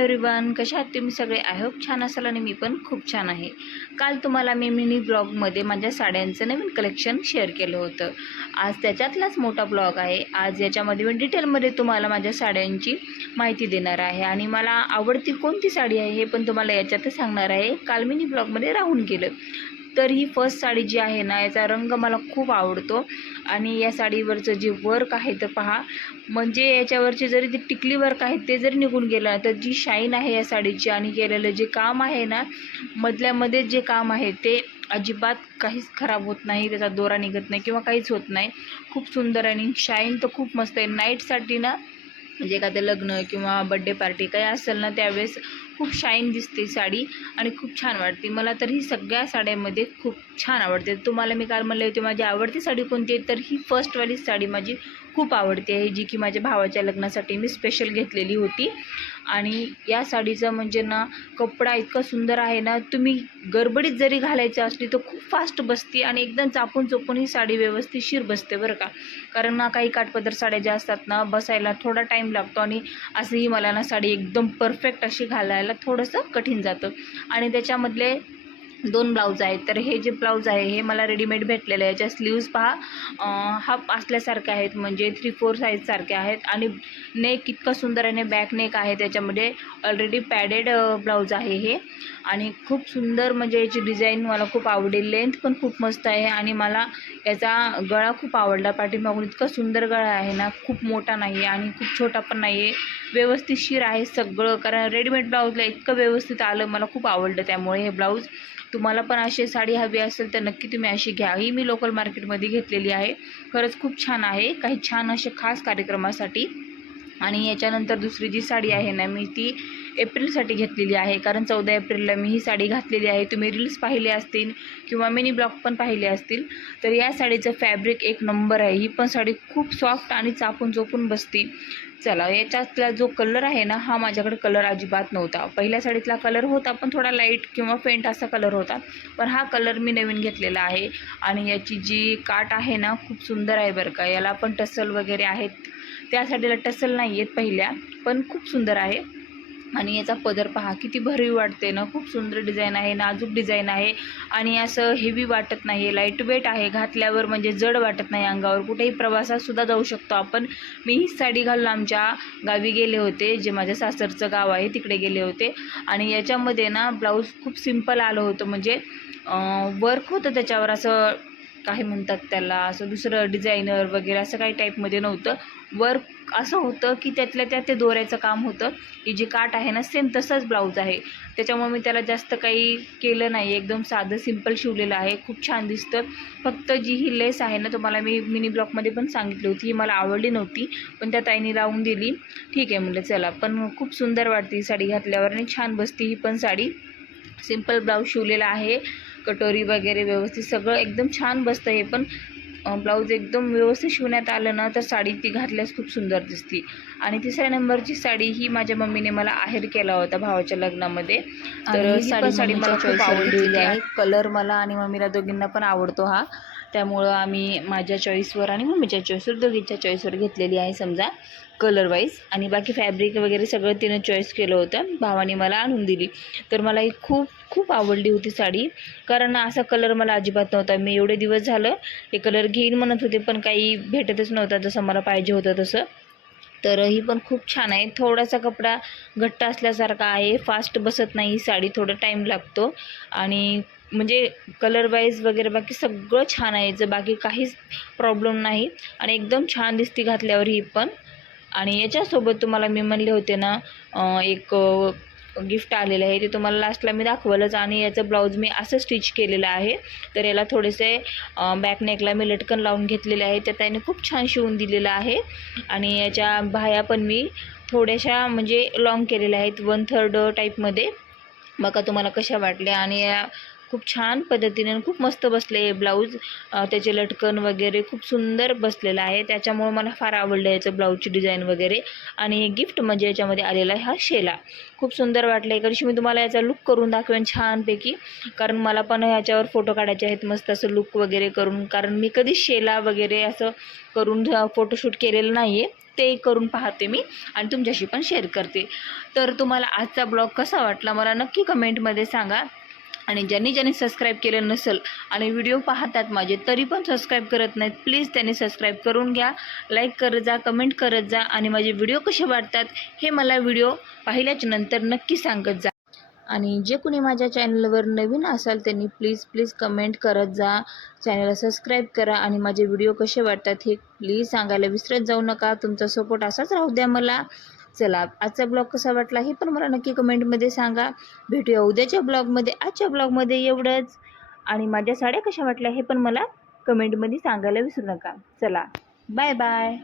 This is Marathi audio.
एव्हरीवन, कशा आहात तुम्ही सगळे? आय होप छान असाल आणि मी पण खूप छान आहे. काल तुम्हाला मी मिनी ब्लॉगमध्ये माझ्या साड्यांचं नवीन कलेक्शन शेअर केलं होतं. आज त्याच्यातलाच मोठा ब्लॉग आहे. आज याच्यामध्ये मी डिटेलमध्ये तुम्हाला माझ्या साड्यांची माहिती देणार आहे आणि मला आवडती कोणती साडी आहे हे पण तुम्हाला याच्यातच सांगणार आहे. काल मिनी ब्लॉगमध्ये राहून गेलं. तर ही फर्स्ट साडी जी आहे ना, याचा रंग मला खूप आवडतो आणि या साडीवरचं जे वर्क आहे तर पहा, म्हणजे याच्यावरचे जरी ते टिकली वर्क आहे ते जरी निघून गेलं तर जी शाईन आहे या साडीची आणि केलेलं जे काम आहे ना, मधल्यामध्ये जे काम आहे ते अजिबात काहीच खराब होत नाही, त्याचा दोरा निघत नाही किंवा काहीच होत नाही. खूप सुंदर आणि शाईन तर खूप मस्त आहे. नाईटसाठी ना, म्हणजे एखादं लग्न किंवा बड्डे पार्टी काही असेल ना, त्यावेळेस खूप शाईन दिसते साडी आणि खूप छान वाटते. मला तर ही सगळ्या साड्यांमध्ये खूप छान आवडते. तुम्हाला मी काल म्हणले होते माझी आवडती साडी कोणती आहे, तर ही फर्स्टवाली साडी माझी खूप आवडते आहे, जी की माझ्या भावाच्या लग्नासाठी मी स्पेशल घेतलेली होती. आणि या साडीचं म्हणजे ना, कपडा इतका सुंदर आहे ना, तुम्ही गडबडीत जरी घालायची असली तर खूप फास्ट बसते आणि एकदम चापून चोपून ही साडी व्यवस्थितशीर बसते बरं का. कारण ना, काही काठपदर साड्या ज्या असतात ना, बसायला थोडा टाईम लागतो आणि असंही मला ना साडी एकदम परफेक्ट अशी घालायला थोडंसं कठीण जातं. आणि त्याच्यामधले 2 ब्लाऊज आहेत. तर हे जे ब्लाऊज आहे हे मला रेडीमेड भेटलेलं आहे. याच्या स्लीव्ज पहा, हाफ असल्यासारखे आहेत, म्हणजे 3/4 साईजसारखे आहेत आणि नेक इतका सुंदर आणि बॅक नेक आहे. त्याच्यामध्ये ऑलरेडी पॅडेड ब्लाऊज आहे हे आणि खूप सुंदर, म्हणजे याची डिझाईन मला खूप आवडेल. लेंथ पण खूप मस्त आहे आणि मला याचा गळा खूप आवडला. पाठीमागून इतका सुंदर गळा आहे ना, खूप मोठा नाही आहे आणि खूप छोटा पण नाही आहे, व्यवस्थितशीर आहे सगळं. कारण रेडीमेड ब्लाऊजला इतकं व्यवस्थित आलं, मला खूप आवडलं. त्यामुळे हे ब्लाऊज तुम्हाला पण अशी साडी हवी असेल तर नक्की तुम्ही अशी घ्या. ही मी लोकल मार्केटमध्ये घेतलेली आहे. खरंच खूप छान आहे, काही छान असे खास कार्यक्रमासाठी. आणि याच्यानंतर दुसरी जी साडी आहे ना, मी ती एप्रिलसाठी घेतलेली आहे. कारण 14 एप्रिलला मी ही साडी घातलेली आहे. तुम्ही रील्स पाहिले असतील किंवा मिनी ब्लॉग पण पाहिले असतील. तर या साडीचं फॅब्रिक एक नंबर आहे. ही पण साडी खूप सॉफ्ट आणि चापून चोपून बसते. चला, याच्यातला जो कलर आहे ना, हा माझ्याकडे कलर अजिबात नव्हता. पहिल्या साडीतला कलर होता पण थोडा लाईट किंवा फेंट असा कलर होता, पण हा कलर मी नवीन घेतलेला आहे. आणि याची जी काठ आहे ना, खूप सुंदर आहे बरं का. याला पण टसल वगैरे आहेत. त्या साडीला टसल नाही आहेत पहिल्या, पण खूप सुंदर आहे. आणि याचा पदर पहा किती भरीव वाटते ना, खूप सुंदर डिझाईन आहे, नाजूक डिझाईन आहे आणि असं हेवी वाटत नाही आहे, लाईट वेट आहे. घातल्यावर म्हणजे जड वाटत नाही अंगावर. कुठेही प्रवासातसुद्धा जाऊ शकतो आपण. मी ही साडी घालून आमच्या गावी गेले होते, जे माझ्या सासरचं गाव आहे तिकडे गेले होते. आणि याच्यामध्ये ना ब्लाऊज खूप सिम्पल आलं होतं, म्हणजे वर्क होतं त्याच्यावर, असं काय म्हणतात त्याला, असं दुसरं डिझायनर वगैरे असं काही टाईपमध्ये नव्हतं. वर्क असं होतं की त्यातल्या त्यात ते दोऱ्याचं काम होतं. ही जी काठ आहे ना, सेम तसंच ब्लाऊज आहे. त्याच्यामुळे मी त्याला जास्त काही केलं नाही, एकदम साधं सिम्पल शिवलेलं आहे. खूप छान दिसतं. फक्त जी ही लेस आहे ना, तुम्हाला मी मिनी ब्लॉकमध्ये पण सांगितली होती, ही मला आवडली नव्हती, पण त्या ताईंनी लावून दिली. ठीक आहे म्हटलं चला. पण खूप सुंदर वाटते ही साडी घातल्यावर आणि छान बसते ही पण साडी. सिम्पल ब्लाऊज शिवलेला आहे, कटोरी वगैरे व्यवस्थित सगळं एकदम छान बसतं. हे पण ब्लाऊज एकदम व्यवस्थित शिवण्यात आलं ना, तर साडी ती घातल्यास खूप सुंदर दिसते. आणि तिसऱ्या नंबरची साडी ही माझ्या मम्मीने मला आहेर केला होता भावाच्या लग्नामध्ये. तर ही पण साडी मला खूप आवडलेली आहे. कलर मला आणि मम्मीला दोघींना पण आवडतो हा, त्यामुळं आम्ही माझ्या चॉईसवर आणि मम्मीच्या चॉईसवर, दोघींच्या चॉईसवर घेतलेली आहे समजा, कलर वाईज. आणि बाकी फॅब्रिक वगैरे सगळं तिनं चॉईस केलं होतं, भावाने मला आणून दिली. तर मला ही खूप खूप आवडली होती साडी, कारण असा कलर मला अजिबात नव्हता. मी एवढे दिवस झालं हे कलर घेईन म्हणत होते, पण काही भेटतच नव्हता जसं मला पाहिजे होतं तसं. तर ही पण खूप छान आहे. थोडासा कपडा घट्ट असल्यासारखा आहे, फास्ट बसत नाही ही साडी, थोडा टाईम लागतो. आणि म्हणजे कलर वाईज वगैरे बाकी सगळं छान आहे, जर बाकी काहीच प्रॉब्लेम नाही आणि एकदम छान दिसते घातल्यावर ही पण. आणि याच्यासोबत तुम्हाला मी म्हणले होते ना, एक गिफ्ट आलेलं आहे, ते तुम्हाला लास्टला मी दाखवलंच. आणि याचं ब्लाऊज मी असं स्टिच केलेलं आहे. तर याला थोडेसे बॅक नेकला मी लटकन लावून घेतलेले आहे, त्या त्याने खूप छान शिवून दिलेलं आहे. आणि याच्या बाह्या पण मी थोड्याशा म्हणजे लॉंग केलेल्या आहेत, 1/3 टाईपमध्ये. बघा तुम्हाला कशा वाटल्या. आणि खूप छान पद्धतीने खूप मस्त बसले हे ब्लाऊज. त्याचे लटकन वगैरे खूप सुंदर बसलेलं आहे, त्याच्यामुळे मला फार आवडलं याचं ब्लाऊजची डिझाईन वगैरे. आणि गिफ्ट म्हणजे याच्यामध्ये आलेला आहे हा शेला, खूप सुंदर वाटलं. एखादी मी तुम्हाला याचा लुक करून दाखवेन छानपैकी, कारण मला पण ह्याच्यावर फोटो काढायचे आहेत मस्त असं लुक वगैरे करून, कारण मी कधीच शेला वगैरे असं करून फोटोशूट केलेलं नाही आहे. ते करून पाहते मी आणि तुमच्याशी पण शेअर करते. तर तुम्हाला आजचा ब्लॉग कसा वाटला मला नक्की कमेंटमध्ये सांगा. आणि ज्यांनी सबस्क्राईब केलं नसेल आणि व्हिडिओ पाहतात माझे तरी पण सबस्क्राईब करत नाहीत, प्लीज त्यांनी सबस्क्राईब करून घ्या. लाईक करत जा, कमेंट करत जा आणि माझे व्हिडिओ कसे वाटतात हे मला व्हिडिओ पाहिल्याच्या नंतर नक्की सांगत जा. आणि जे कोणी माझ्या चॅनलवर नवीन असाल त्यांनी प्लीज कमेंट करत जा, चॅनलला सबस्क्राईब करा आणि माझे व्हिडिओ कसे वाटतात हे प्लीज सांगायला विसरत जाऊ नका. तुमचा सपोर्ट असाच राहू द्या मला. चला, आजचा ब्लॉग कसा वाटला हे पण मला नक्की कमेंटमध्ये सांगा. भेटूया उद्याच्या ब्लॉगमध्ये. आजच्या ब्लॉगमध्ये एवढंच. आणि माझ्या साड्या कशा वाटल्या हे पण मला कमेंटमध्ये सांगायला विसरू नका. चला, बाय बाय.